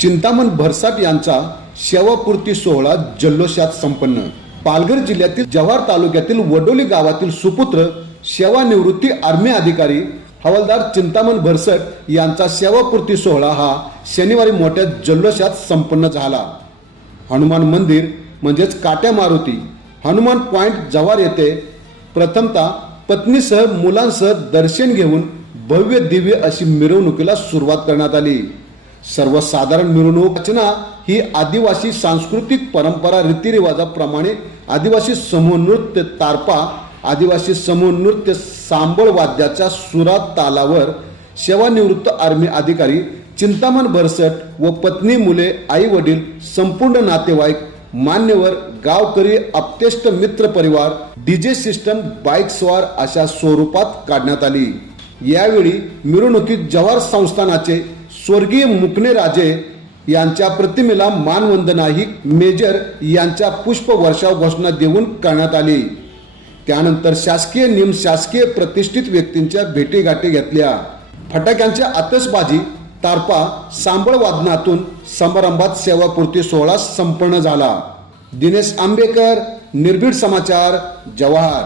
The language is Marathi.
चिंतामण भरसाट यांचा शवपूर्ती सोहळा जल्लोषात संपन्न. पालघर जिल्ह्यातील जव्हार तालुक्यातील वडोली गावातील सुपुत्र सेवानिवृत्ती आर्मी अधिकारी हवालदार चिंतामण भरसट यांचा सेवापूर्ती सोहळा हा शनिवारी मोठ्या जल्लोषात संपन्न झाला. हनुमान मंदिर म्हणजेच काट्या मारुती हनुमान पॉइंट जव्हार येथे प्रथमतः पत्नीसह मुलांसह दर्शन घेऊन भव्य दिव्य अशी मिरवणुकीला सुरुवात करण्यात आली. सर्वसाधारण मिरवणूक रचना ही आदिवासी सांस्कृतिक परंपरा रीतिरिवाजाप्रमाणे आदिवासी समूह नृत्य तारपा आदिवासी समूह नृत्य सांबळ वाद्याच्या सुरात तालावर सेवानिवृत्त आर्मी अधिकारी चिंतामण भरसट व पत्नी मुले आई वडील संपूर्ण नातेवाईक मान्यवर गावकरी अप्तेष्ट मित्र परिवार डीजे सिस्टम बाईक स्वार अशा स्वरूपात काढण्यात आली. यावेळी मिरवणुकीत जवाहर संस्थानाचे स्वर्गीय मुकणे राजे यांच्या प्रतिमेला मानवंदनाही मेजर यांच्या पुष्प वर्षाव घोषणा देऊन करण्यात आली. त्यानंतर शासकीय निम शासकीय प्रतिष्ठित व्यक्तींच्या भेटीगाठी घेतल्या. फटाक्यांच्या आतषबाजी तारपा सांबळ वादनातून समारंभात सेवापूर्ती सोहळा संपन्न झाला. दिनेश आंबेकर निर्भीड समाचार जवाहर.